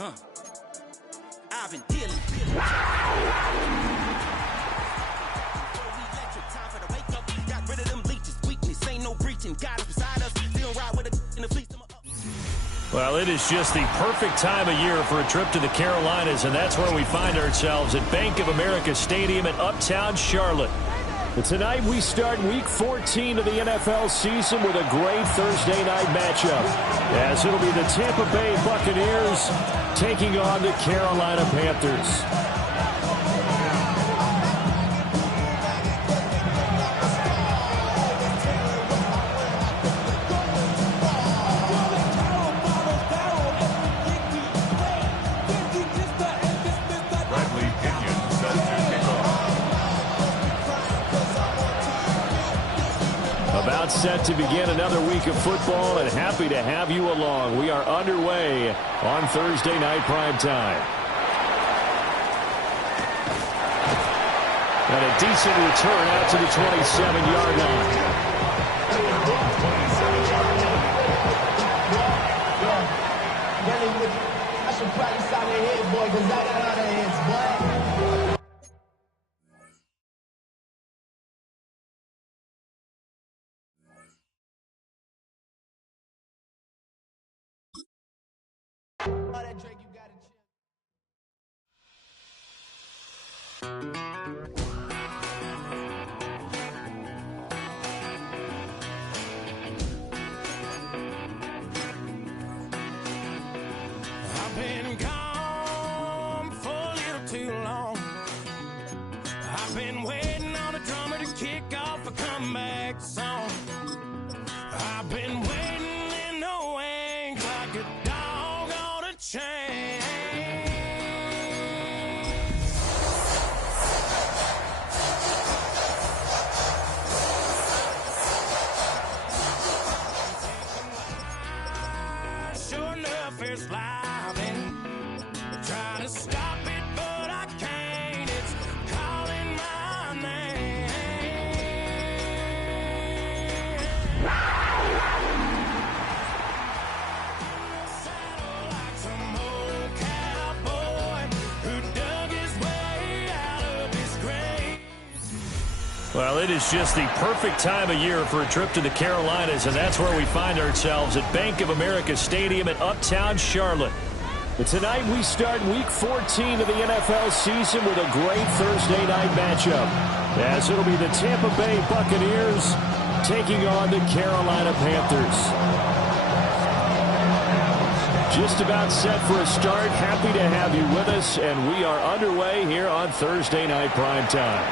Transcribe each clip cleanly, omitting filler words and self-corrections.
I've been dealing. Got rid of them leeches. Weakness ain't no breaching. God is beside us. They don't ride with a in the fleece. Well, it is just the perfect time of year for a trip to the Carolinas, and that's where we find ourselves at Bank of America Stadium in Uptown Charlotte. And tonight we start Week 14 of the NFL season with a great Thursday night matchup, as it'll be the Tampa Bay Buccaneers taking on the Carolina Panthers. About set to begin another week of football, and happy to have you along. We are underway on Thursday night primetime. And a decent return out to the 27-yard line. I should probably stop your head, boy, because I got a lot of heads, boy. I've been gone for a little too long. I've been waiting on a drummer to kick off a comeback song. I've been waiting in the wings like a dog on a chain. Sure enough, it's live and trying to stop it, but I can't. It's calling my name. Saddle like some old cowboy who dug his way out of his grave. Well, it is just the perfect time of year for a trip to the Carolinas, and that's where we find ourselves at Bank of America Stadium in Uptown Charlotte. And tonight we start Week 14 of the NFL season with a great Thursday night matchup, as it'll be the Tampa Bay Buccaneers taking on the Carolina Panthers. Just about set for a start. Happy to have you with us, and we are underway here on Thursday Night Primetime.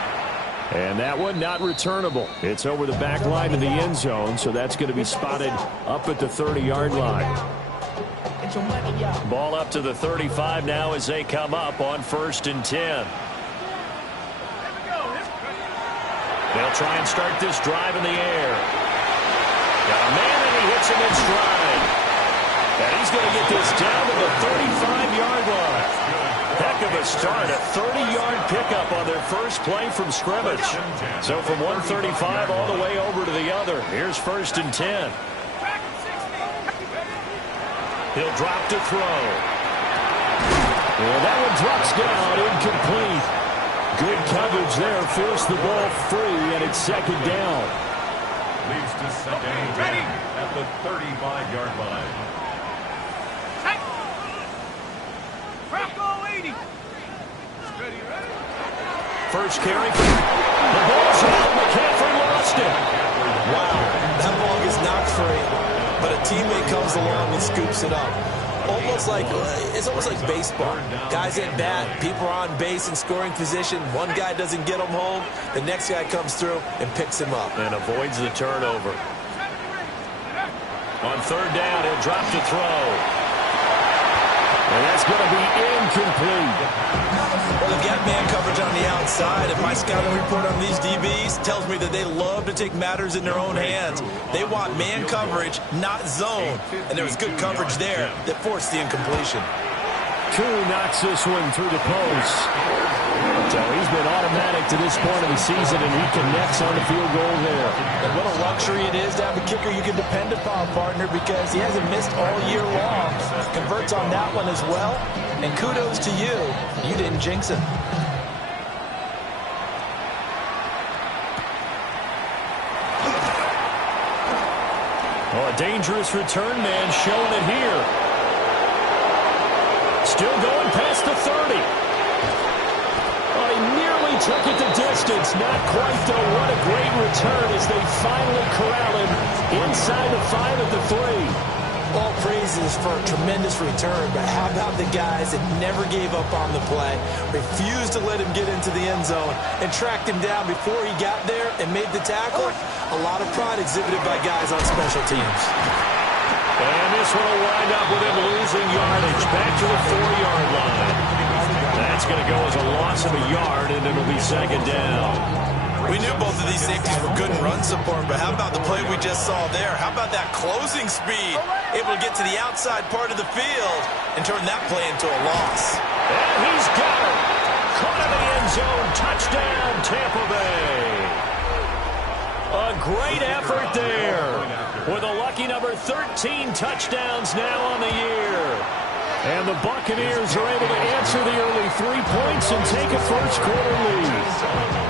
And that one not returnable. It's over the back line of the end zone, so that's going to be spotted up at the 30-yard line. Ball up to the 35 now as they come up on 1st and 10. They'll try and start this drive in the air. Got a man, and he hits him in stride. And he's going to get this down to the 35-yard line. Heck of a start, a 30-yard pickup on their first play from scrimmage. So from 135 all the way over to the other. Here's 1st and 10. He'll drop to throw. And that one drops down, incomplete. Good coverage there, forced the ball free, and it's 2nd down. Leads to 2nd and 10 at the 35-yard line. First carry. The ball's out. McCaffrey lost it. Wow, that ball gets knocked free, but a teammate comes along and scoops it up. It's almost like baseball. Guys at bat, people are on base in scoring position. One guy doesn't get him home. The next guy comes through and picks him up. And avoids the turnover. On 3rd down, he'll drop to throw. And that's going to be incomplete. Well, they've got man coverage on the outside. And my scouting report on these DBs tells me that they love to take matters in their own hands. They want man coverage, not zone. And there was good coverage there that forced the incompletion. Koo knocks this one through the post. So he's been automatic to this point of the season, and he connects on the field goal there. And what a luxury it is to have a kicker you can depend upon, partner, because he hasn't missed all year long. Converts on that one as well. And kudos to you. You didn't jinx him. Oh, a dangerous return man showing it here. Still going past the 30. Oh, he nearly took it the distance. Not quite, though. What a great return as they finally corral him inside the 5 at the 3. All praises for a tremendous return, but how about the guys that never gave up on the play, refused to let him get into the end zone, and tracked him down before he got there and made the tackle? A lot of pride exhibited by guys on special teams. And this one will wind up with him losing yardage back to the 4-yard line. That's going to go as a loss of a yard, and it'll be second down. We knew both of these safeties were good in run support, but how about the play we just saw there? How about that closing speed? Able to get to the outside part of the field and turn that play into a loss. And he's got it. Caught in the end zone. Touchdown, Tampa Bay. A great effort there. With a lucky number 13 touchdowns now on the year. And the Buccaneers are able to answer the early 3 points and take a first-quarter lead.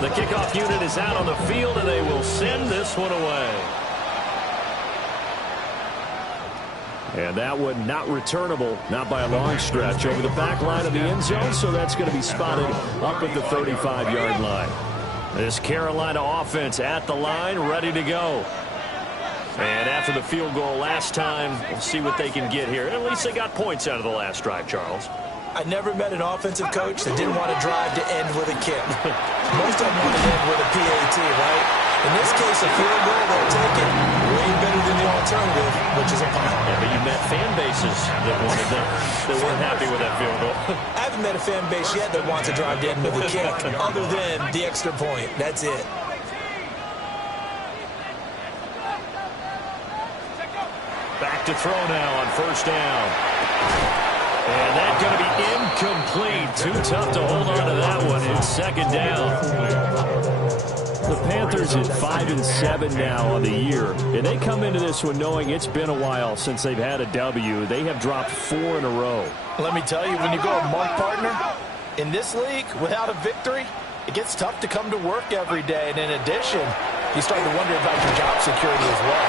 The kickoff unit is out on the field, and they will send this one away. And that one not returnable, not by a long stretch, over the back line of the end zone, so that's going to be spotted up at the 35-yard line. This Carolina offense at the line, ready to go. And after the field goal last time, we'll see what they can get here. At least they got points out of the last drive, Charles. I never met an offensive coach that didn't want to drive to end with a kick. Most of them want to end with a PAT, right? In this case, a field goal, they'll take it. Way better than the alternative, which is a punt. Yeah, but you met fan bases that wanted that weren't happy with that field goal. I haven't met a fan base yet that wants to drive to end with a kick, other than the extra point. That's it. Back to throw now on first down. And that's going to be incomplete. Too tough to hold on to that one. It's second down. The Panthers at 5-7 now on the year. And they come into this one knowing it's been a while since they've had a W. They have dropped 4 in a row. Let me tell you, when you go a month, partner, in this league, without a victory, it gets tough to come to work every day. And in addition, you start to wonder about your job security as well.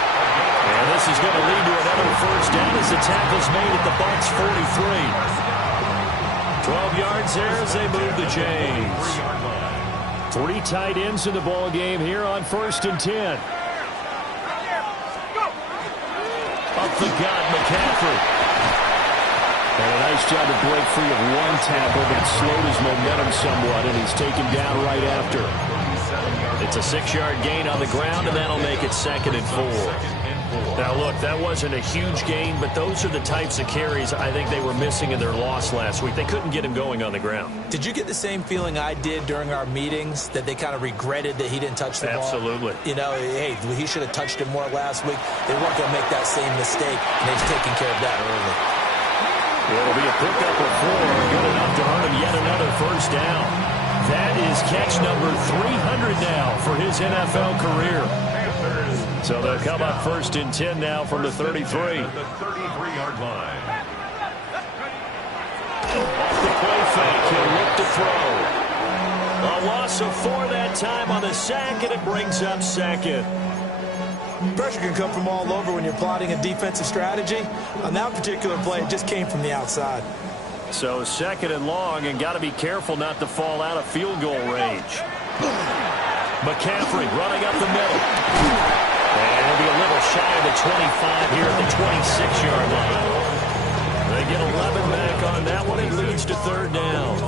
And this is going to lead to another first down as the tackle's made at the Bucs 43. 12 yards there as they move the chains. 3 tight ends in the ball game here on 1st and 10. Up the gut, McCaffrey. And a nice job to break free of one tackle, but it slowed his momentum somewhat, and he's taken down right after. It's a 6-yard gain on the ground, and that'll make it 2nd and 4. Now, look, that wasn't a huge gain, but those are the types of carries I think they were missing in their loss last week. They couldn't get him going on the ground. Did you get the same feeling I did during our meetings, that they kind of regretted that he didn't touch the ball? Absolutely. You know, hey, he should have touched it more last week. They weren't going to make that same mistake, and they've taken care of that early. It'll be a pickup of 4, good enough to earn him yet another first down. That is catch number 300 now for his NFL career. So they'll come up 1st and 10 now from the 33. The 33-yard line. Off the play fake, he'll look to throw. A loss of 4 that time on the sack, and it brings up 2nd. Pressure can come from all over when you're plotting a defensive strategy. On that particular play, it just came from the outside. So 2nd and long, and got to be careful not to fall out of field goal range. McCaffrey running up the middle. And it'll be a little shy of the 25 here at the 26-yard line. They get 11 back on that one. It leads to 3rd down.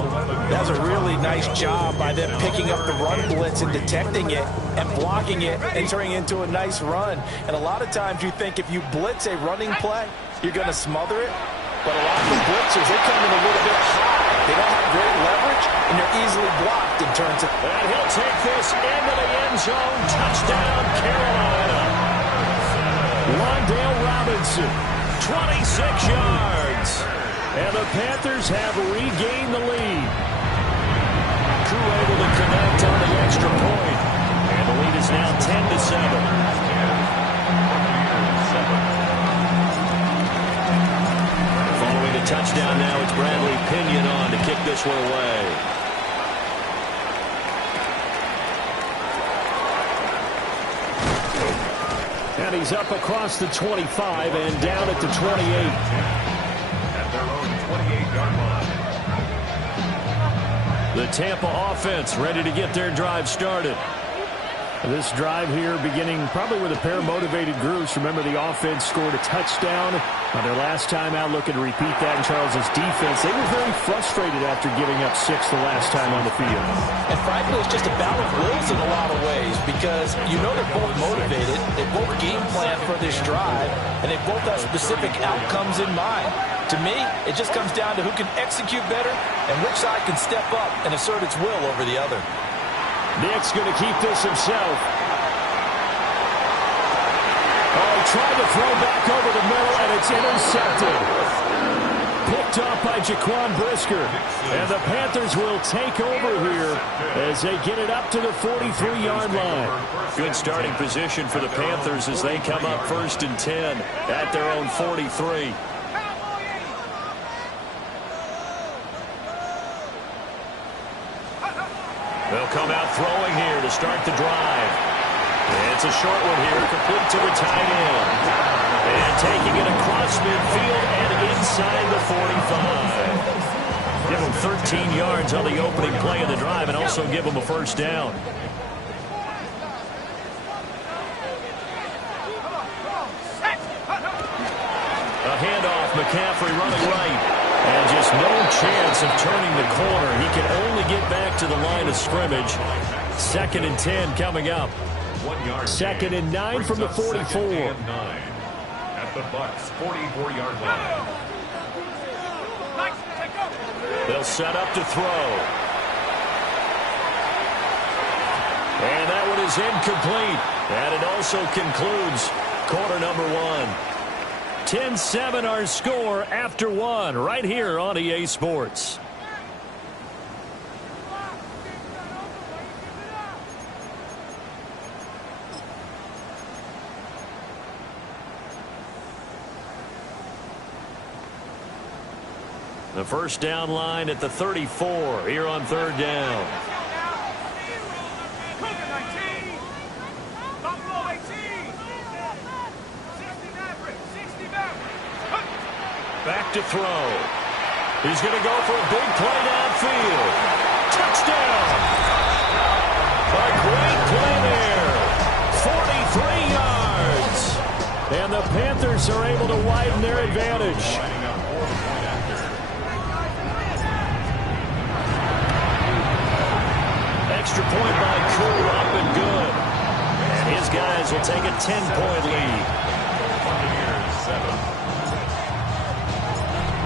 That was a really nice job by them picking up the run blitz and detecting it and blocking it and turning it into a nice run. And a lot of times you think if you blitz a running play, you're going to smother it. But a lot of the blitzers, they come in a little bit high. They don't have great leverage, and they're easily blocked in terms of... And he'll take this into the end zone. Touchdown, Carolina. Wandale Robinson, 26 yards. And the Panthers have regained the lead. Crew able to connect on the extra point. And the lead is now 10-7. Following the touchdown now, it's Bradley Pinion on to kick this one away. And he's up across the 25 and down at the 28. At their own 28-yard line. The Tampa offense ready to get their drive started. This drive here beginning probably with a pair of motivated groups. Remember, the offense scored a touchdown on their last time out. Looking to repeat that in Charles's defense. They were very frustrated after giving up 6 the last time on the field. And frankly, it's just a battle of wills in a lot of ways because you know they're both motivated. They both game plan for this drive, and they both have specific outcomes in mind. To me, it just comes down to who can execute better and which side can step up and assert its will over the other. Nick's going to keep this himself. Oh, he tried to throw back over the middle, and it's intercepted. Picked off by Jaquan Brisker. And the Panthers will take over here as they get it up to the 43-yard line. Good starting position for the Panthers as they come up 1st and 10 at their own 43. They'll come out throwing here to start the drive. It's a short one here, complete to the tight end. And taking it across midfield and inside the 45. Give them 13 yards on the opening play of the drive and also give them a first down. A handoff, McCaffrey running right. And just no chance of turning the corner. He can only get back to the line of scrimmage. 2nd and 10 coming up. 1 yard. 2nd and 9 from the 44. At the Bucs' 44-yard line. They'll set up to throw. And that one is incomplete. And it also concludes quarter number 1. 10-7 our score after 1 right here on EA Sports. The first down line at the 34 here on 3rd down. Back to throw. He's going to go for a big play downfield. Touchdown! A great play there. 43 yards. And the Panthers are able to widen their advantage. Extra point by Crew, up and good. And his guys will take a 10-point lead.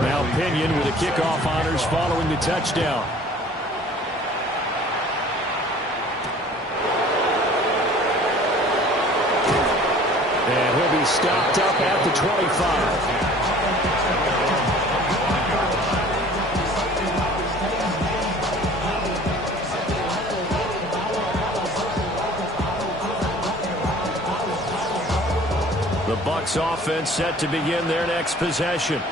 Now Pinion with the kickoff honors following the touchdown. And he'll be stopped up at the 25. The Bucs offense set to begin their next possession.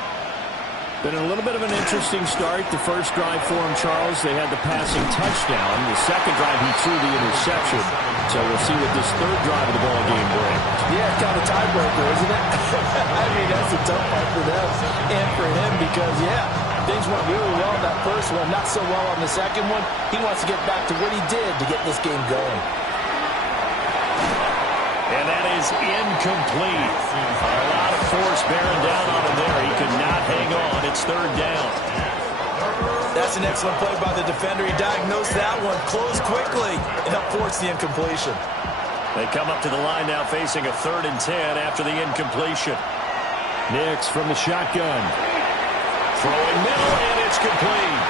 Been a little bit of an interesting start. The first drive for him, Charles, they had the passing touchdown. The second drive, he threw the interception. So we'll see what this third drive of the ball game brings. Yeah, it's kind of a tiebreaker, isn't it? I mean, that's a tough part for them and for him because, yeah, things went really well in that first one, not so well on the second one. He wants to get back to what he did to get this game going. And that is incomplete. A lot of force bearing down on him there. He could not hang on. It's 3rd down. That's an excellent play by the defender. He diagnosed that one, closed quickly, and helped force the incompletion. They come up to the line now facing a 3rd and 10 after the incompletion. Nix from the shotgun. Throwing middle, and it's complete.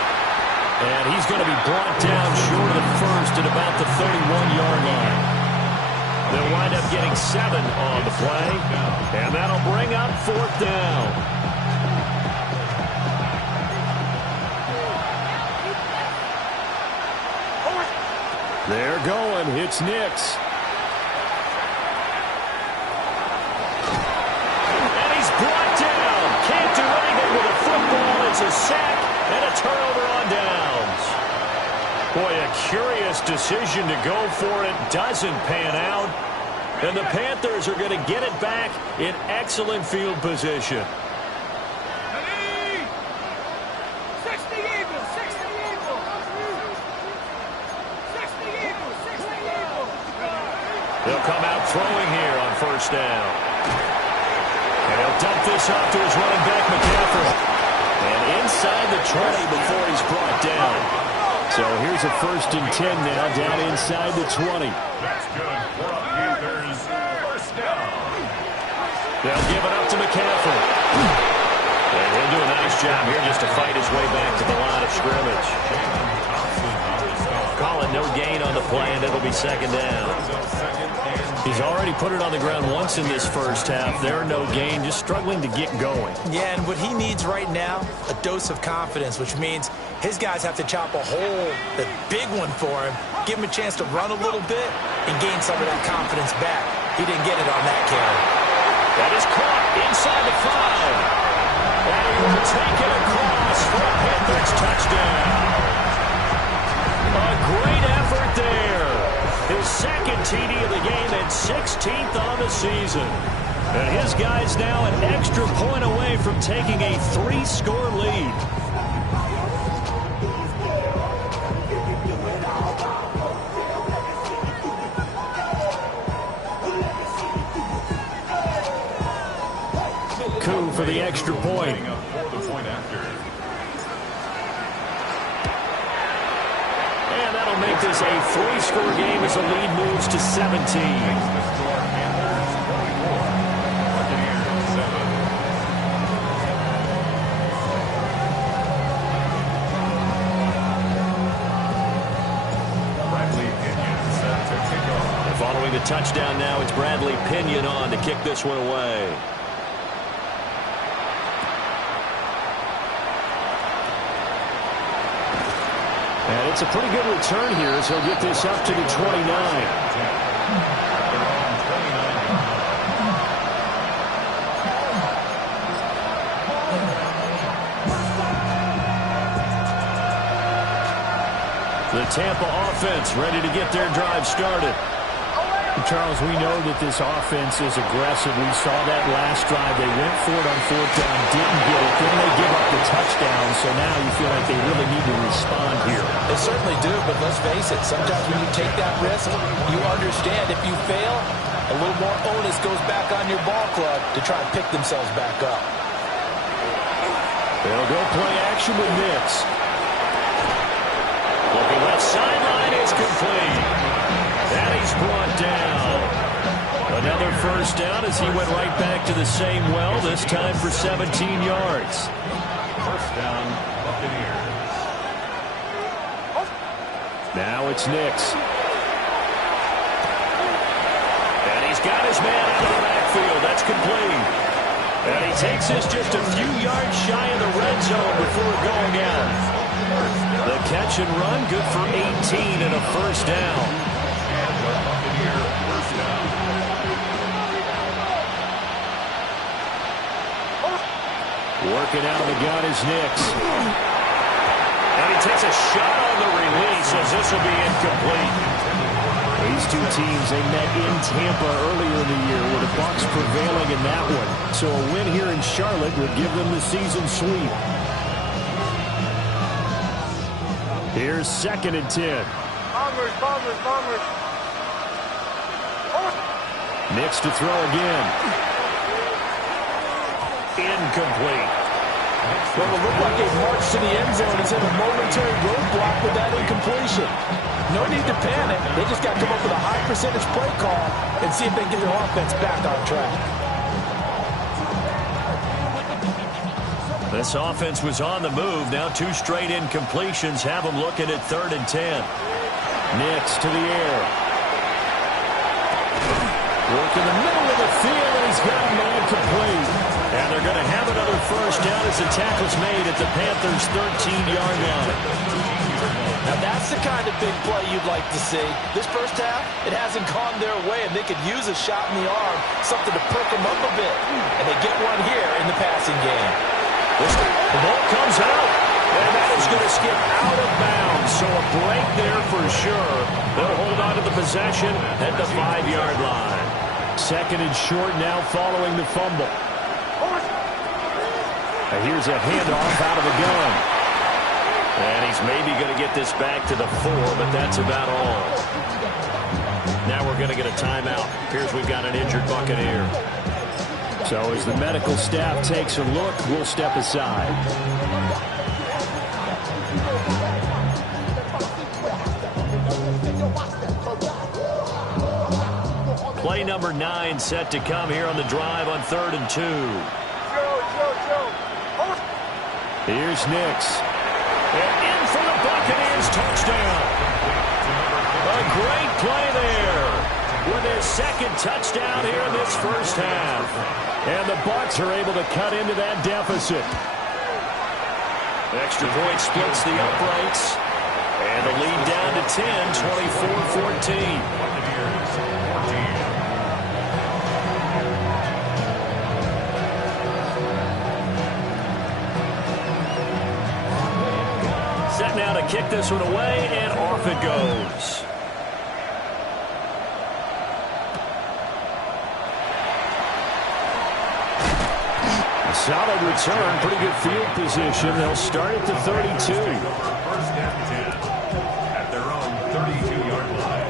And he's going to be brought down short of the first at about the 31-yard line. They'll wind up getting 7 on the play, and that'll bring up 4th down. They're going. It's Nix. And he's brought down. Can't do anything with a football. It's a sack and a turnover on downs. Boy, a curious decision to go for it. Doesn't pan out. And the Panthers are going to get it back in excellent field position. He'll come out throwing here on 1st down. And he'll dump this off to his running back, McCaffrey. And inside the 20 before he's brought down. So here's a 1st and 10 now, down inside the 20. That's good for the Panthers. 1st down. They'll give it up to McCaffrey. And he'll do a nice job here just to fight his way back to the line of scrimmage. Calling no gain on the play, and it'll be 2nd down. He's already put it on the ground once in this 1st half. There, no gain, just struggling to get going. Yeah, and what he needs right now, a dose of confidence, which means his guys have to chop a hole, a big one for him, give him a chance to run a little bit, and gain some of that confidence back. He didn't get it on that carry. That is caught inside the 5. And he will take it across for a Panthers touchdown. A great effort there. His 2nd TD of the game and 16th on the season. And his guys now an extra point away from taking a 3-score lead. Coup for the extra point. And that'll make this a 3-score game as the lead moves to 17. Following the touchdown now, it's Bradley Pinion on to kick this one away. And it's a pretty good return here as he'll get this up to the 29. The Tampa offense ready to get their drive started. Charles, we know that this offense is aggressive. We saw that last drive. They went for it on 4th down, didn't get it. Then they give up the touchdown, so now you feel like they really need to respond here. They certainly do, but let's face it, sometimes when you take that risk, you understand if you fail, a little more onus goes back on your ball club to try and pick themselves back up. They'll go play action with Nix. Looking left sideline is complete. And he's brought down. Another 1st down as he went right back to the same well, this time for 17 yards. 1st down, Buccaneers. Now it's Nix. And he's got his man out of the backfield. That's complete. And he takes this just a few yards shy of the red zone before going out. The catch and run, good for 18 and a 1st down. Working out of the gun is Nix. And he takes a shot on the release as this will be incomplete. These two teams, they met in Tampa earlier in the year with the Bucs prevailing in that one. So a win here in Charlotte would give them the season sweep. Here's 2nd and 10. Bombers. Nix to throw again. Incomplete. Well, it looked like a march to the end zone is in a momentary roadblock with that incompletion. No need to panic. They just got to come up with a high percentage play call and see if they can get their offense back on track. This offense was on the move. Now 2 straight incompletions have them looking at 3rd and 10. Nix to the air. Work in the middle of the field, and he's got a man complete. And they're going to have another first down as the tackle's made at the Panthers' 13-yard line. Now that's the kind of big play you'd like to see. This first half, it hasn't gone their way, and they could use a shot in the arm, something to perk them up a bit. And they get one here in the passing game. The ball comes out, and that is going to skip out of bounds. So a break there for sure. They'll hold on to the possession at the 5-yard line. Second and short now following the fumble. Here's a handoff out of the gun. And he's maybe going to get this back to the 4, but that's about all. Now we're going to get a timeout. Here's we've got an injured Buccaneer. So as the medical staff takes a look, we'll step aside. Play number 9 set to come here on the drive on 3rd and 2. Here's Nix. And in for the Buccaneers, touchdown. A great play there with their second touchdown here in this first half. And the Bucs are able to cut into that deficit. Extra point splits the uprights. And the lead down to 10, 24-14. Set now to kick this one away, and off it goes. A solid return, pretty good field position. They'll start at the 32. First and 10 at their own 32-yard line.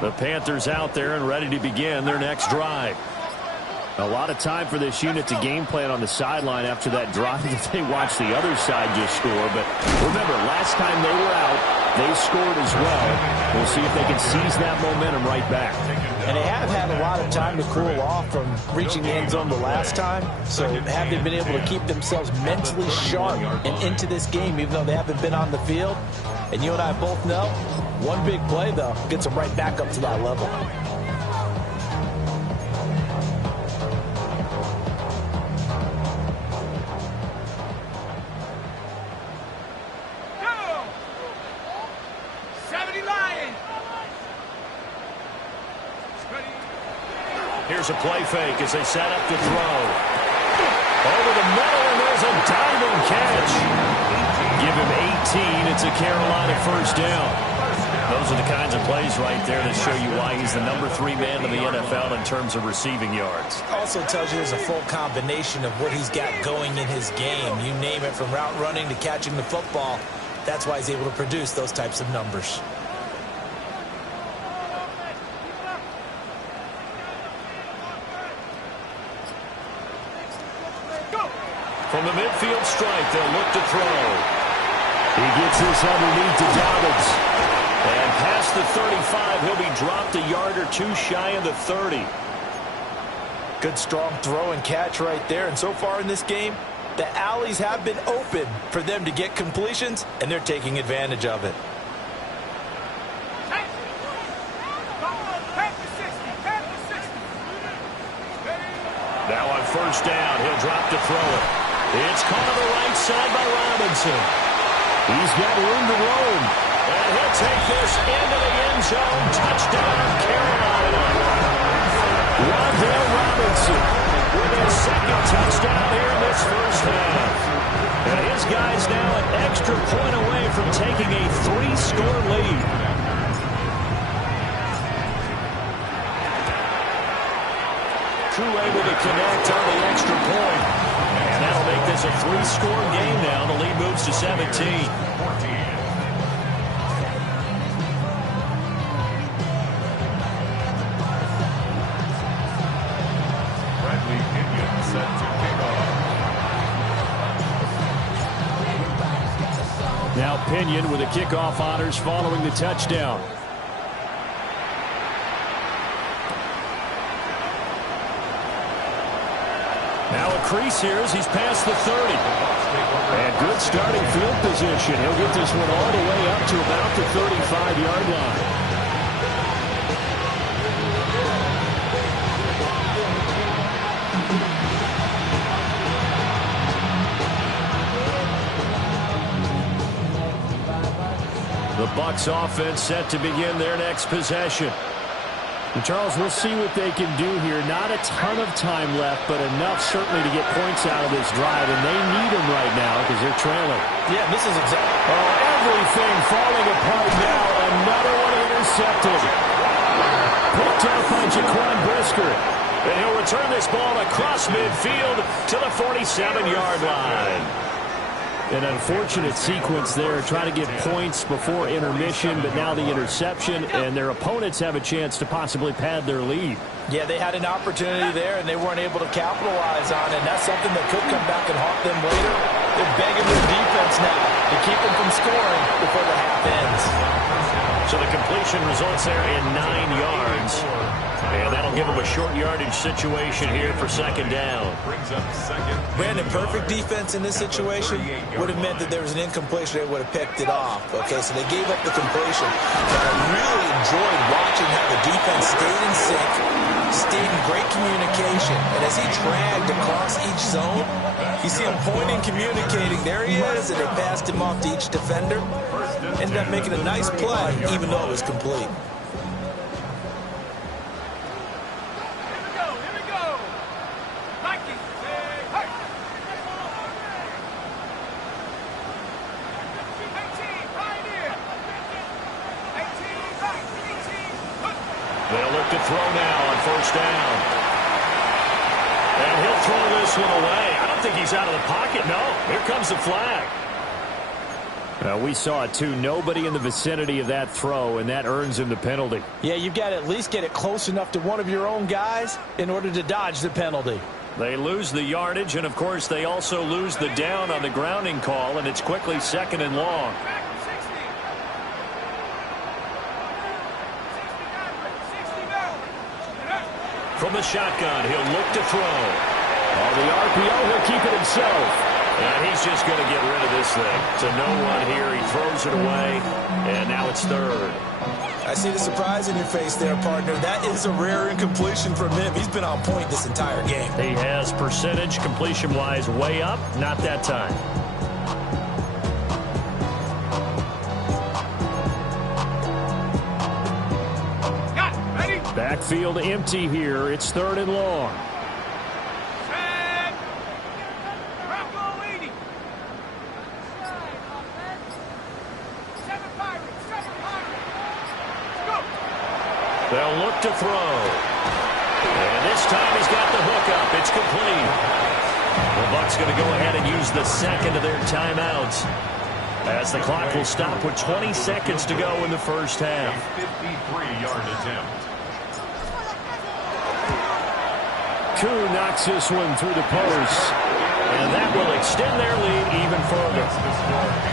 The Panthers out there and ready to begin their next drive. A lot of time for this unit to game plan on the sideline after that drive that they watched the other side just score. But remember, last time they were out, they scored as well. We'll see if they can seize that momentum right back. And they have had a lot of time to cool off from reaching the end zone the last time. So have they been able to keep themselves mentally sharp and into this game, even though they haven't been on the field? And you and I both know, one big play, though, gets them right back up to that level. Here's a play fake as they set up to throw. Over the middle, and there's a diving catch. Give him 18. It's a Carolina first down. Those are the kinds of plays right there that show you why he's the number 3 man in the NFL in terms of receiving yards. Also tells you there's a full combination of what he's got going in his game. You name it, from route running to catching the football. That's why he's able to produce those types of numbers. From the midfield stripe, they'll look to throw. He gets this underneath to Dobbins. And past the 35, he'll be dropped a yard or two shy of the 30. Good strong throw and catch right there. And so far in this game, the alleys have been open for them to get completions, and they're taking advantage of it. Now on first down, he'll drop to throw it. It's caught on the right side by Robinson. He's got room to roam. And he'll take this into the end zone. Touchdown, Carolina. Rondale Robinson with his second touchdown here in this first half. And his guys now an extra point away from taking a 3-score lead. True able to connect on the extra point. And that'll make this a 3-score game now. The lead moves to 17. Pinion with the kickoff honors following the touchdown. Now a crease here as he's past the 30. And good starting field position. He'll get this one all the way up to about the 35-yard line. The Bucs offense set to begin their next possession. And Charles, we'll see what they can do here. Not a ton of time left, but enough certainly to get points out of this drive, and they need them right now because they're trailing. Yeah, this is exactly. Oh, everything falling apart now. Another one intercepted. Picked up by Jaquan Brisker. And he'll return this ball across midfield to the 47-yard line. An unfortunate sequence there, trying to get points before intermission, but now the interception, and their opponents have a chance to possibly pad their lead. Yeah, they had an opportunity there, and they weren't able to capitalize on it, and that's something that could come back and haunt them later. They're begging their defense now to keep them from scoring before the half ends. So the completion results there in 9 yards. And that'll give them a short yardage situation here for second down. Brandon, perfect defense in this situation would have meant that there was an incompletion. They would have picked it off. Okay, so they gave up the completion. But I really enjoyed watching how the defense stayed in sync, stayed in great communication. And as he dragged across each zone, you see him pointing, communicating. There he is, and they passed him off to each defender. Ended up making a nice play, even though it was complete. They'll look to throw now on first down. And he'll throw this one away. I don't think he's out of the pocket. No, here comes the flag. We saw it too. Nobody in the vicinity of that throw, and that earns him the penalty. Yeah, you've got to at least get it close enough to one of your own guys in order to dodge the penalty. They lose the yardage, and of course they also lose the down on the grounding call, and it's quickly second and long. From the shotgun, he'll look to throw. On the RPO, he'll keep it himself. And he's just going to get rid of this thing. To no one here. He throws it away, and now it's third. I see the surprise in your face there, partner. That is a rare incompletion from him. He's been on point this entire game. He has percentage, completion-wise, way up. Not that time. Backfield empty here. It's third and long. They'll look to throw. And this time he's got the hook up. It's complete. The Bucs going to go ahead and use the second of their timeouts, as the clock will stop with 20 seconds to go in the first half. 53-yard attempt. Koo knocks this one through the post, and that will extend their lead even further.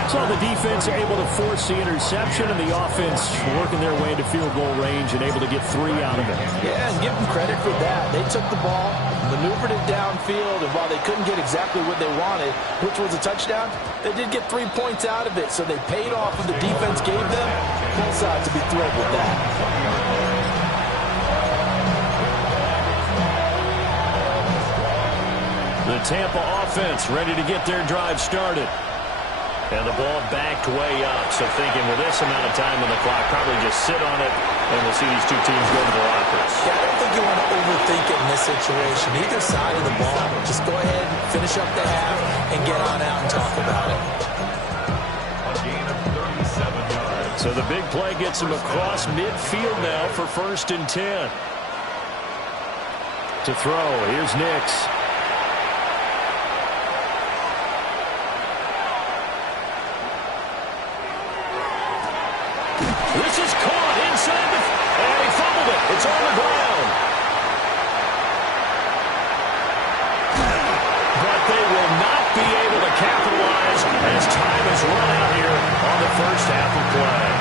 So the defense able to force the interception, and the offense working their way to field goal range and able to get 3 out of it. Yeah, and give them credit for that. They took the ball, maneuvered it downfield, and while they couldn't get exactly what they wanted, which was a touchdown, they did get 3 points out of it, so they paid off what the defense gave them. Both sides to be thrilled with that. The Tampa offense ready to get their drive started. And the ball backed way up. So thinking, with this amount of time on the clock, probably just sit on it, and we'll see these two teams go to the lockers. Yeah, I don't think you want to overthink it in this situation. Either side of the ball, just go ahead, finish up the half, and get on out and talk about it. A gain of 37 yards. So the big play gets him across midfield now for 1st and 10. To throw, here's Nix. This is caught inside the... And he fumbled it. It's on the ground. But they will not be able to capitalize as time has run out here on the the first half of play.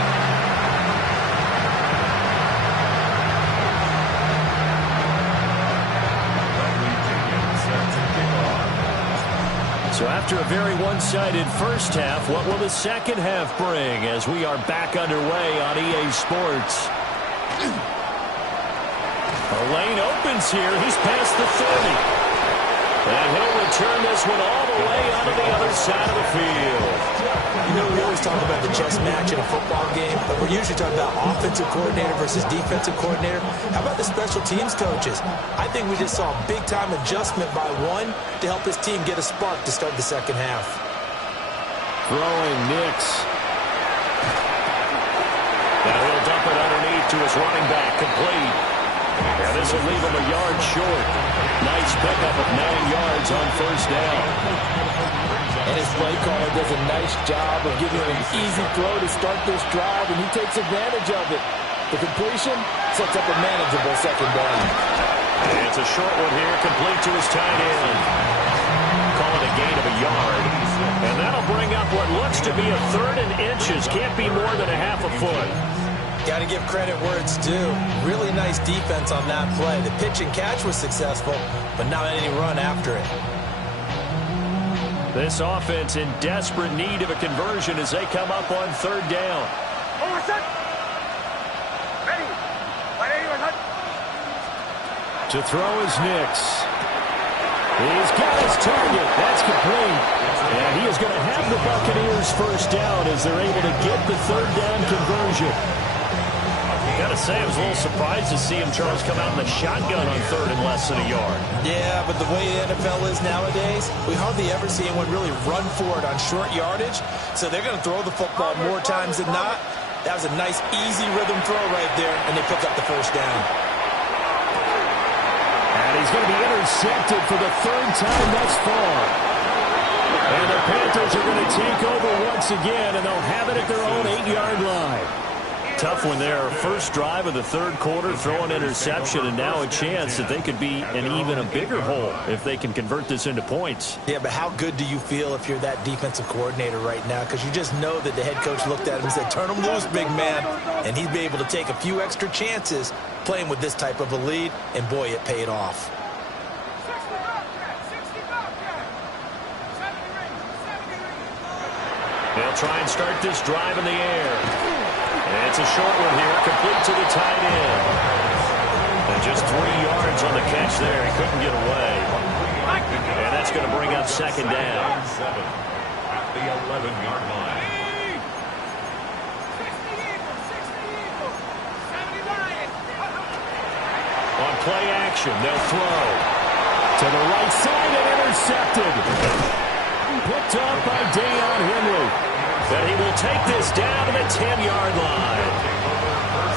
So after a very one-sided first half, what will the second half bring as we are back underway on EA Sports? A lane opens here. He's past the 30. And he'll return this one all the way onto the other side of the field. You know, we always talk about the chess match in a football game, but we're usually talking about offensive coordinator versus defensive coordinator. How about the special teams coaches? I think we just saw a big-time adjustment by one to help his team get a spark to start the second half. Throwing Nix. Now he'll dump it underneath to his running back, complete. And this will leave him a yard short. Nice pickup of 9 yards on first down. And his play caller does a nice job of giving him an easy throw to start this drive, and he takes advantage of it. The completion sets up a manageable second down. And it's a short one here, complete to his tight end. Call it a gain of a yard. And that'll bring up what looks to be a 3rd and inches. Can't be more than a half a foot. Got to give credit where it's due. Really nice defense on that play. The pitch and catch was successful, but not any run after it. This offense in desperate need of a conversion as they come up on 3rd down. To throw is Nix. He's got his target. That's complete. And he is going to have the Buccaneers first down as they're able to get the 3rd down conversion. Got to say, I was a little surprised to see him, Charles, come out in the shotgun on 3rd and less than a yard. Yeah, but the way the NFL is nowadays, we hardly ever see anyone really run for it on short yardage. So they're going to throw the football more times than not. That was a nice, easy rhythm throw right there, and they pick up the first down. And he's going to be intercepted for the 3rd time thus far. And the Panthers are going to take over once again, and they'll have it at their own 8-yard line. Tough one there. First drive of the 3rd quarter, throw an interception, and now a chance that they could be in even a bigger hole if they can convert this into points. Yeah, but how good do you feel if you're that defensive coordinator right now? Because you just know that the head coach looked at him and said, turn him loose, big man. And he'd be able to take a few extra chances playing with this type of a lead, and boy, it paid off. They'll try and start this drive in the air. And it's a short one here, complete to the tight end. And just 3 yards on the catch there. He couldn't get away. And that's going to bring up 2nd down. At the 11-yard line. On play action, they'll throw. To the right side and intercepted. Picked up by Deion Henry. And he will take this down to the 10-yard line.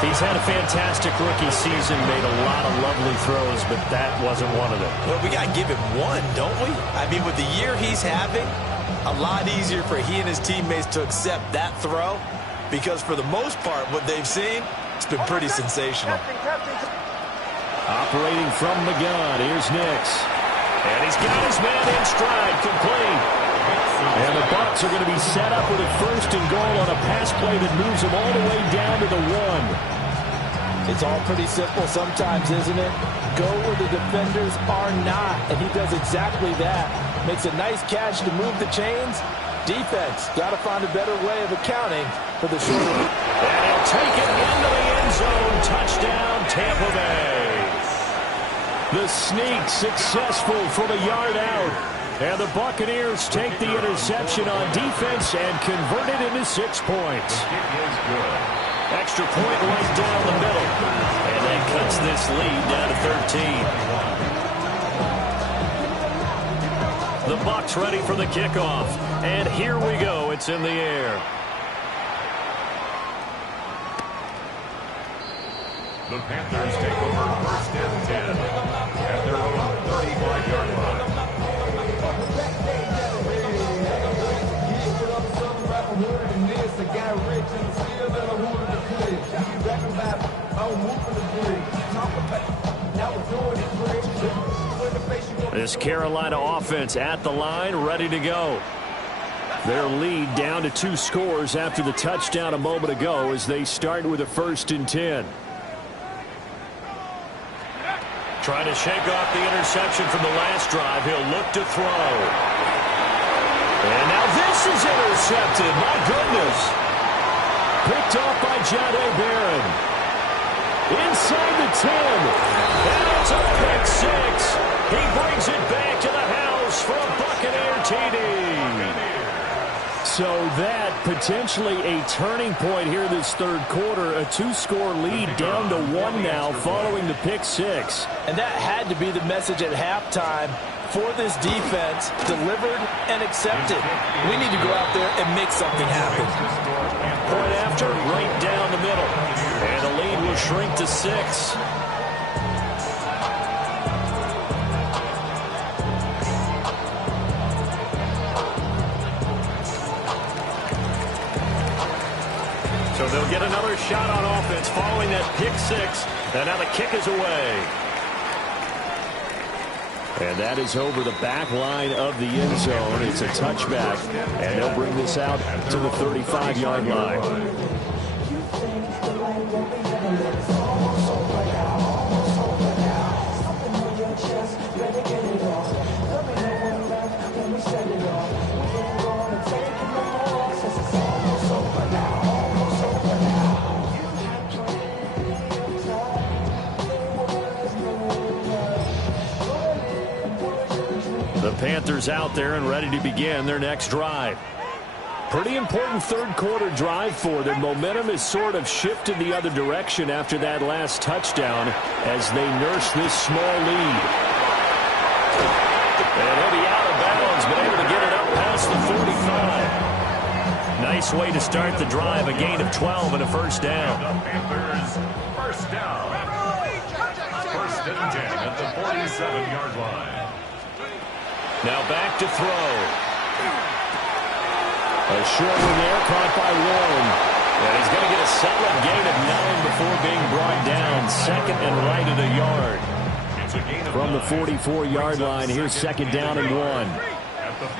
He's had a fantastic rookie season, made a lot of lovely throws, but that wasn't one of them. Well, we got to give him one, don't we? I mean, with the year he's having, a lot easier for he and his teammates to accept that throw, because for the most part, what they've seen, it's been pretty sensational. Operating from the gun, here's Nix. And he's got his man in stride, complete. And the Bucs are going to be set up with a 1st and goal on a pass play that moves them all the way down to the 1. It's all pretty simple sometimes, isn't it? Go where the defenders are not, and he does exactly that. Makes a nice catch to move the chains. Defense, got to find a better way of accounting for the short. And he'll take it into the end zone. Touchdown, Tampa Bay. The sneak successful from a yard out. And the Buccaneers take the interception on defense and convert it into 6 points. Extra point right down the middle. And that cuts this lead down to 13. The Bucs ready for the kickoff. And here we go. It's in the air. The Panthers take over 1st and 10 at their own 35-yard line. This Carolina offense at the line, ready to go. Their lead down to 2 scores after the touchdown a moment ago as they start with a 1st and 10. Trying to shake off the interception from the last drive. He'll look to throw. And now this is intercepted. My goodness. Picked off by Jahdae Barron. Inside the 10. And it's a pick 6. He brings it back to the house for a Buccaneer TD. So that potentially a turning point here this third quarter. A 2-score lead down to 1 now following the pick 6. And that had to be the message at halftime for this defense, delivered and accepted. We need to go out there and make something happen. Point after, right down the middle. And the lead will shrink to 6. So they'll get another shot on offense following that pick 6. And now the kick is away. And that is over the back line of the end zone. It's a touchback. And they'll bring this out to the 35-yard line. The Panthers out there and ready to begin their next drive. Pretty important third quarter drive for them. Momentum has sort of shifted the other direction after that last touchdown as they nurse this small lead. And he'll be out of bounds, but able to get it up past the 45. Nice way to start the drive. A gain of 12 and a first down. The Panthers, first down. 1st and 10 at the 47-yard line. Now back to throw. A short one there, caught by Warren. And he's going to get a solid gain of 9 before being brought down. 2nd and right at a yard. From the 44-yard line, here's 2nd down and 1. At the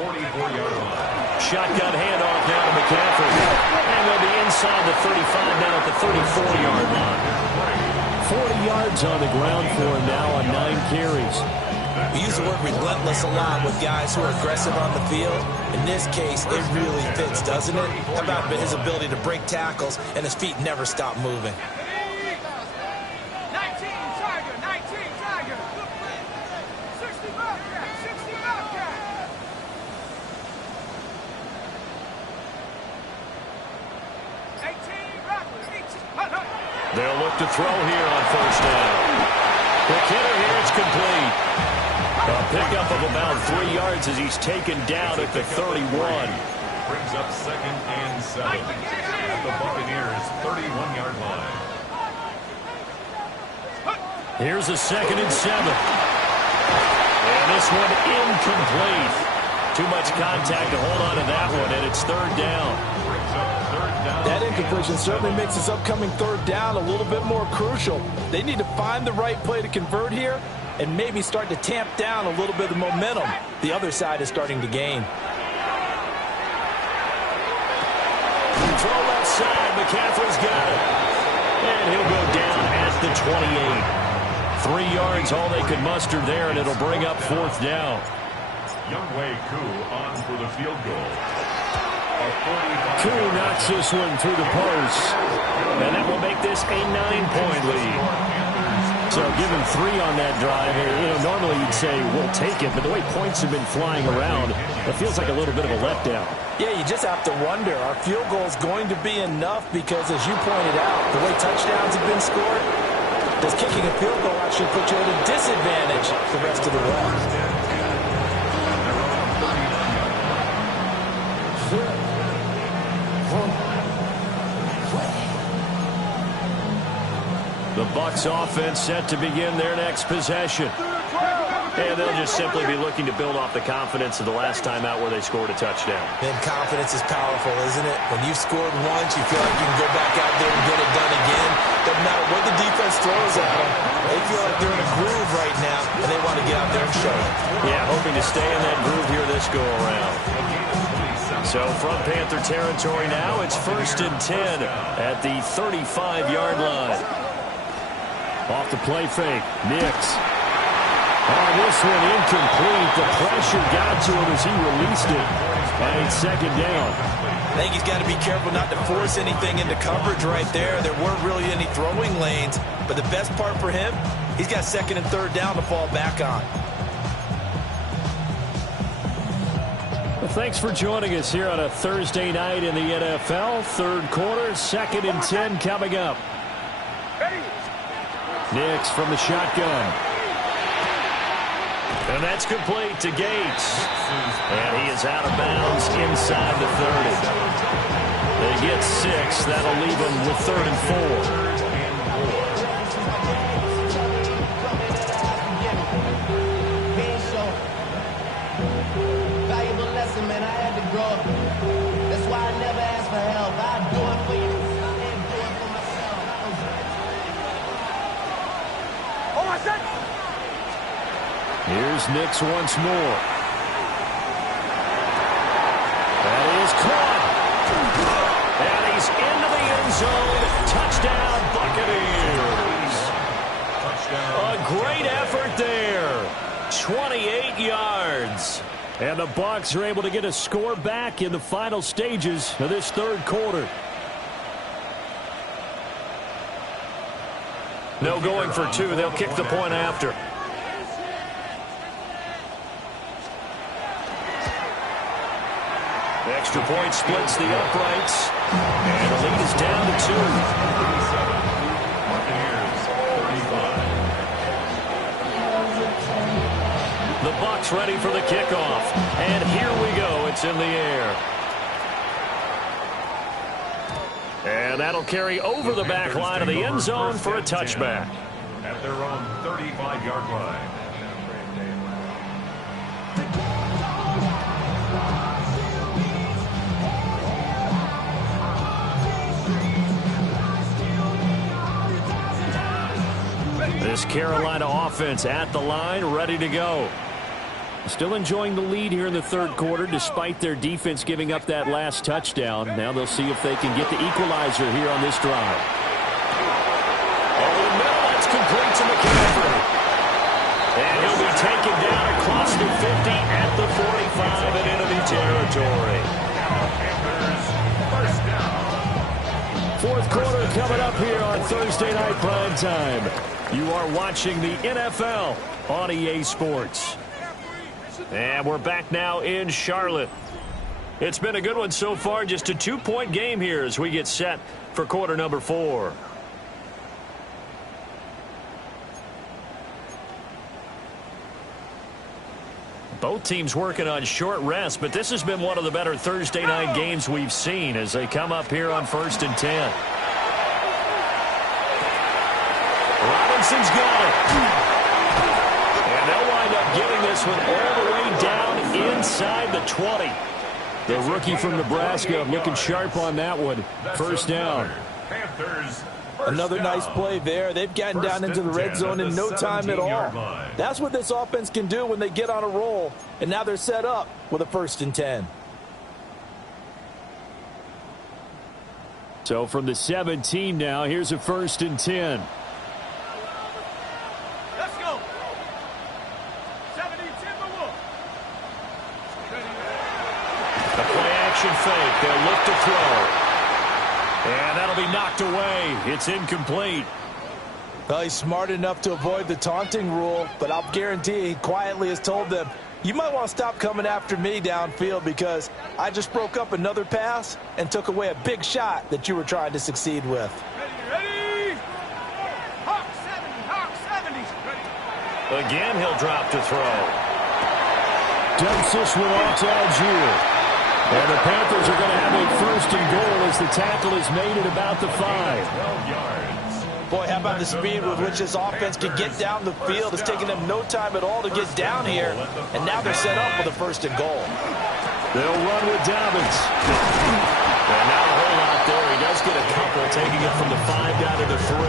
44-yard line. Shotgun handoff now to McCaffrey. And they'll be inside the 35 now at the 34-yard line. 40 yards on the ground for him now on 9 carries. We use the word relentless a lot with guys who are aggressive on the field. In this case, it really fits, doesn't it? How about his ability to break tackles and his feet never stop moving? 19 Tiger. 60 Bobcat. 60 Bobcat. 18 Rockland. They'll look to throw here on 1st down. The kidder here is complete. A pickup of about 3 yards as he's taken down at the 31. Brings up 2nd and 7 at the Buccaneers' 31-yard line. Here's a 2nd and 7. And this one incomplete. Too much contact to hold on to that one, and it's 3rd down. That incompletion certainly makes this upcoming 3rd down a little bit more crucial. They need to find the right play to convert here and maybe start to tamp down a little bit of momentum the other side is starting to gain. Throw left side. McCaffrey's got it. And he'll go down at the 28. 3 yards, all they could muster there, and it'll bring up 4th down. Younghoe Koo on for the field goal. Koo knocks this one through the post. And that will make this a 9-point lead. So give him 3 on that drive. Normally you'd say, we'll take it, but the way points have been flying around, it feels like a little bit of a letdown. Yeah, you just have to wonder, are field goals going to be enough? Because as you pointed out, the way touchdowns have been scored, does kicking a field goal actually put you at a disadvantage the rest of the way? The Bucs offense set to begin their next possession. And they'll just simply be looking to build off the confidence of the last time out where they scored a touchdown. And confidence is powerful, isn't it? When you've scored once, you feel like you can go back out there and get it done again. Doesn't matter what the defense throws at them. They feel like they're in a groove right now, and they want to get out there and show it. Yeah, hoping to stay in that groove here this go-around. So from Panther territory now, it's 1st and 10 at the 35-yard line. Off the play fake, Nix. Oh, this one incomplete. The pressure got to him as he released it. And it's 2nd down. I think he's got to be careful not to force anything into coverage right there. There weren't really any throwing lanes. But the best part for him, he's got 2nd and 3rd down to fall back on. Well, thanks for joining us here on a Thursday night in the NFL. 3rd quarter, 2nd and 10 coming up. Nix from the shotgun. And that's complete to Gates. And he is out of bounds inside the 30. They get 6. That'll leave them with 3rd and 4. Valuable lesson, man. I had to grow up. That's why I never ask for help. I do it for you and do it for myself. Oh, I said. Here's Nix once more. That is caught. And he's into the end zone. Touchdown, Buccaneers. A great effort there. 28 yards. And the Bucs are able to get a score back in the final stages of this 3rd quarter. No going for 2. They'll kick the point after. Extra point splits the uprights. And the lead is down to 2. The Bucs ready for the kickoff. And here we go. It's in the air. And that'll carry over the back line of the end zone for a touchback. At their own 35-yard line. This Carolina offense at the line, ready to go. Still enjoying the lead here in the 3rd quarter, despite their defense giving up that last touchdown. Now they'll see if they can get the equalizer here on this drive. Over the middle, that's complete to McCaffrey. And he'll be taken down across the 50 at the 45 in enemy territory. First down. 4th quarter coming up here on Thursday Night Primetime. You are watching the NFL on EA Sports. And we're back now in Charlotte. It's been a good one so far. Just a 2-point game here as we get set for quarter number 4. Both teams working on short rest, but this has been one of the better Thursday night games we've seen as they come up here on 1st and 10. Robinson's got it. And they'll wind up getting this one all the way down inside the 20. The rookie from Nebraska looking sharp on that one. 1st down. Panthers. Another nice play there. They've gotten down into the red zone in no time at all. That's what this offense can do when they get on a roll. And now they're set up with a 1st and 10. So from the 17 now, here's a 1st and 10. Let's go. 70 Timberwolves. A play-action fake. They'll look to throw. And that'll be knocked away. It's incomplete. Well, he's smart enough to avoid the taunting rule, but I'll guarantee he quietly has told them, you might want to stop coming after me downfield because I just broke up another pass and took away a big shot that you were trying to succeed with. Ready? Hawk 70, Hawk 70. Ready. Again, he'll drop to throw. Dumps this one off to Algier. And the Panthers are going to have a 1st and goal as the tackle is made at about the 5. 12 yards. Boy, how about the speed with which this offense can get down the field? It's taken them no time at all to get down here. And now they're set up for the 1st and goal. They'll run with Dobbins. And not a whole lot there. He does get a couple, taking it from the 5 down to the 3.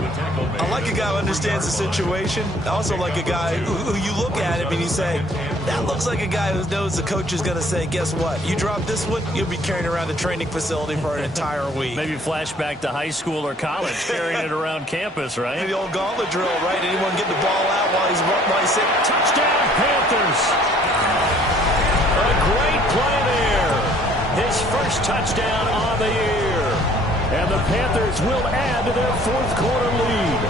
The tackle I like a guy who understands the situation. I also like a guy who you look at him and you say, that looks like a guy who knows the coach is going to say, guess what? You drop this one, you'll be carrying around the training facility for an entire week. Maybe flashback to high school or college, carrying it around campus, right? The old gauntlet drill, right? Anyone get the ball out while he's sitting? Touchdown, Panthers! A great play there. His first touchdown on the year. And the Panthers will add to their fourth quarter lead.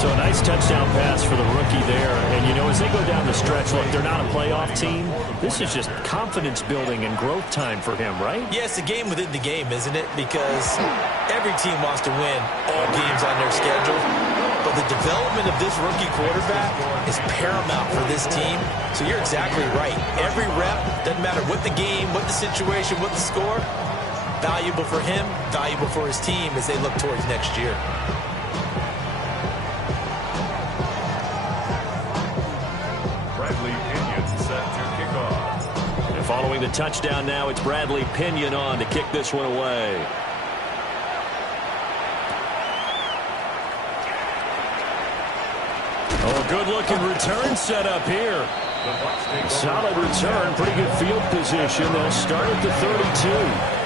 So a nice touchdown pass for the rookie there. And, you know, as they go down the stretch, look, they're not a playoff team. This is just confidence building and growth time for him, right? Yeah, it's a game within the game, isn't it? Because every team wants to win all games on their schedule. But the development of this rookie quarterback is paramount for this team. So you're exactly right. Every rep, doesn't matter what the game, what the situation, what the score, valuable for him, valuable for his team as they look towards next year. Bradley Pinion set to kick off. And following the touchdown now, it's Bradley Pinion on to kick this one away. Oh, good-looking return set up here. Solid return, pretty good field position. They'll start at the 32.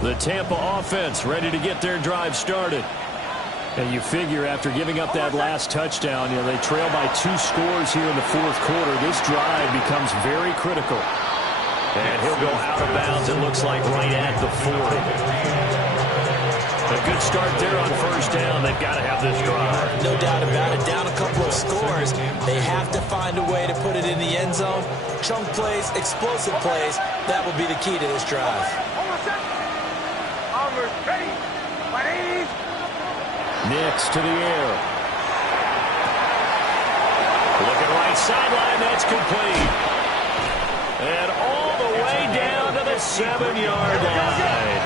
The Tampa offense ready to get their drive started. And you figure after giving up that last touchdown, you know, they trail by 2 scores here in the fourth quarter. This drive becomes very critical. And he'll go out of bounds, it looks like, right at the 40. A good start there on first down. They've got to have this drive. No doubt about it. Down a couple of scores. They have to find a way to put it in the end zone. Chunk plays, explosive plays. That will be the key to this drive. Nix to the air. Looking right sideline, that's complete. And all the way down to the 7-yard line.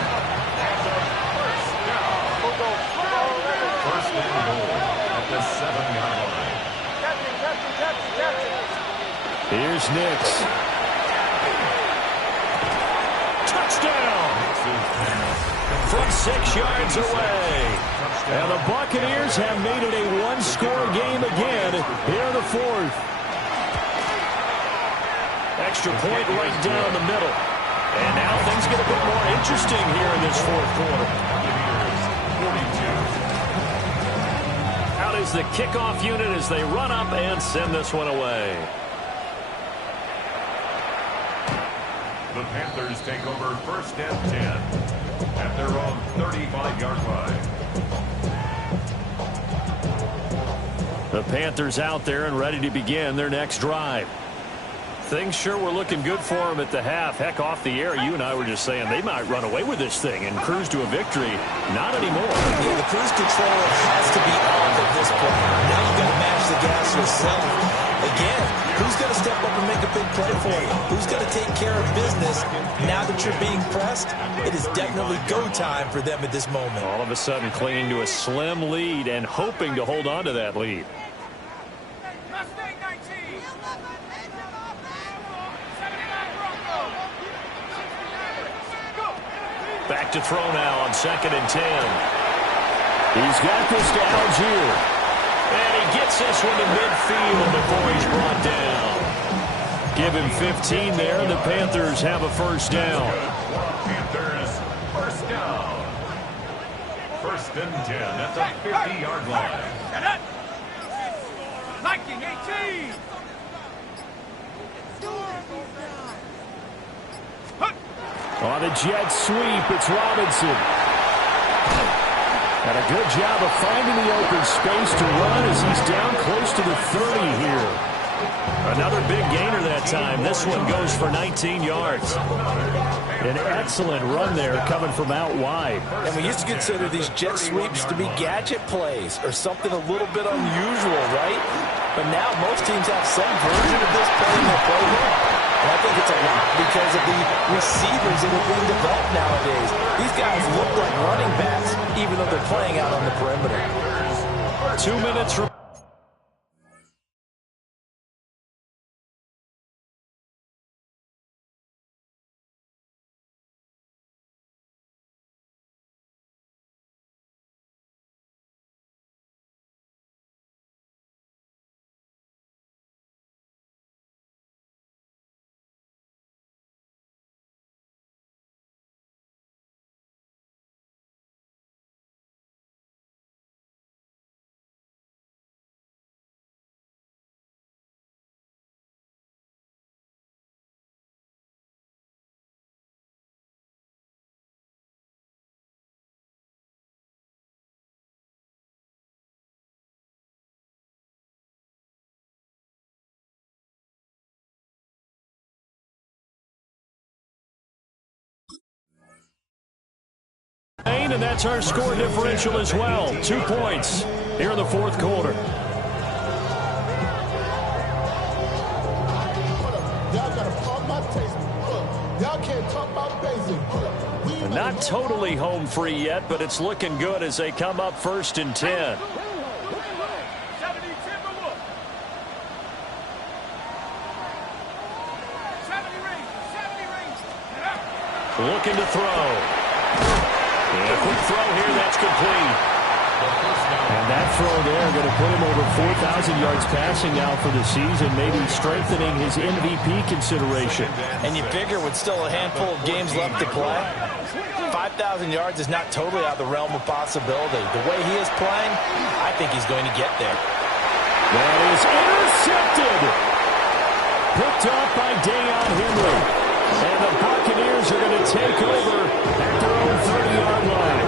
First and goal at the 7-yard line. Here's Nix. Touchdown! From 6 yards away. And the Buccaneers have made it a one-score game again here in the fourth. Extra point right down the middle. And now things get a bit more interesting here in this fourth quarter. Out is the kickoff unit as they run up and send this one away. The Panthers take over first and 10 at their own 35-yard line. The Panthers out there and ready to begin their next drive. Things sure were looking good for them at the half. Heck, off the air, you and I were just saying they might run away with this thing and cruise to a victory. Not anymore. Yeah, the cruise control has to be off at this point. Now you've got to match the gas yourself. Again, who's going to step up and make a big play for you? Who's going to take care of business now that you're being pressed? It is definitely go time for them at this moment. All of a sudden clinging to a slim lead and hoping to hold on to that lead. Back to throw now on 2nd and 10. He's got this to Algier. And he gets this one to midfield before he's brought down. Give him 15 there, and the Panthers have a first down. Panthers first down. First and 10 at the 50-yard line. Liking 18. On a jet sweep, it's Robinson. And a good job of finding the open space to run as he's down close to the 30 here. Another big gainer that time. This one goes for 19 yards. An excellent run there coming from out wide. And we used to consider these jet sweeps to be gadget plays or something a little bit unusual, right? But now most teams have some version of this play in their playbook. And I think it's a lot because of the receivers that are being developed nowadays. These guys look like running backs, even though they're playing out on the perimeter. 2 minutes from... And that's our score differential as well. 2 points here in the fourth quarter. Not totally home free yet, but it's looking good as they come up 1st and 10. Looking to throw. And a quick throw here, that's complete. And that throw there going to put him over 4,000 yards passing now for the season, maybe strengthening his MVP consideration. And you figure with still a handful of games left to play, 5,000 yards is not totally out of the realm of possibility. The way he is playing, I think he's going to get there. That is intercepted. Picked off by Deion Henry. And the Buccaneers are going to take over at their own 30-yard line.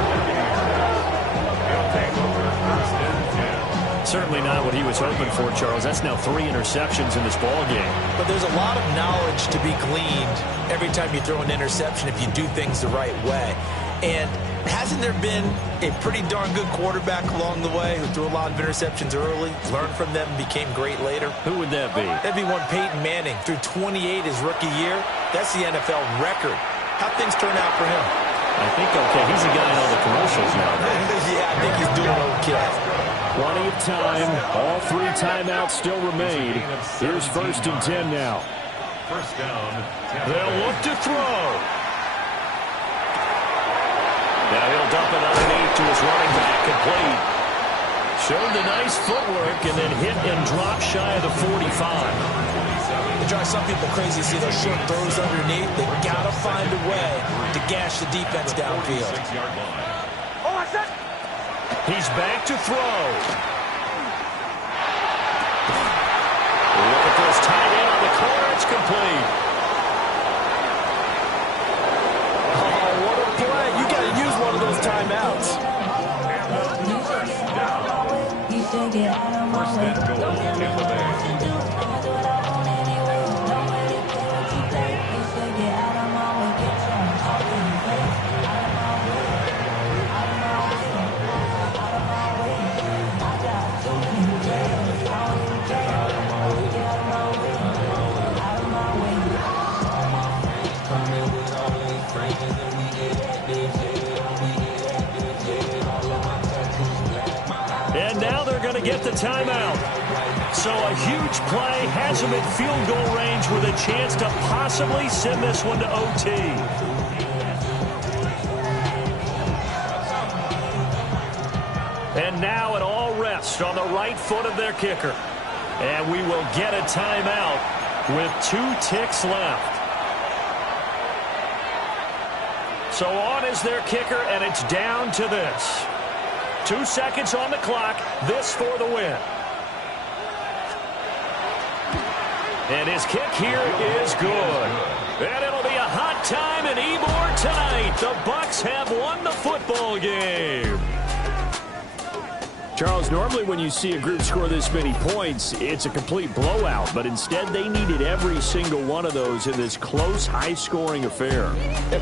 Certainly not what he was hoping for, Charles. That's now 3 interceptions in this ball game. But there's a lot of knowledge to be gleaned every time you throw an interception if you do things the right way. And hasn't there been a pretty darn good quarterback along the way who threw a lot of interceptions early, learned from them, and became great later? Who would that be? That'd be one Peyton Manning. Threw 28 his rookie year. That's the NFL record. How'd things turn out for him? I think okay. He's the guy in all the commercials now. Yeah, I think he's doing okay. Plenty of time. All 3 timeouts still remain. Here's 1st and 10 now. First down. They'll look to throw. Now he'll dump it underneath to his running back, complete. Showed the nice footwork and then hit and drop shy of the 45. It drives some people crazy to see those short throws underneath. They've got to find a way to gash the defense downfield. He's back to throw. Look at this, tight end on the corner. It's complete. Oh, what a play. You got to use one of those timeouts. First and goal, Tampa Bay. And now they're going to get the timeout. So a huge play has them at field goal range with a chance to possibly send this one to OT. And now it all rests on the right foot of their kicker. And we will get a timeout with 2 ticks left. So on is their kicker, and it's down to this. 2 seconds on the clock. This for the win. And his kick here is good. And it'll be a hot time in Ybor tonight. The Bucs have won the football game. Charles, normally when you see a group score this many points, it's a complete blowout. But instead, they needed every single one of those in this close, high-scoring affair.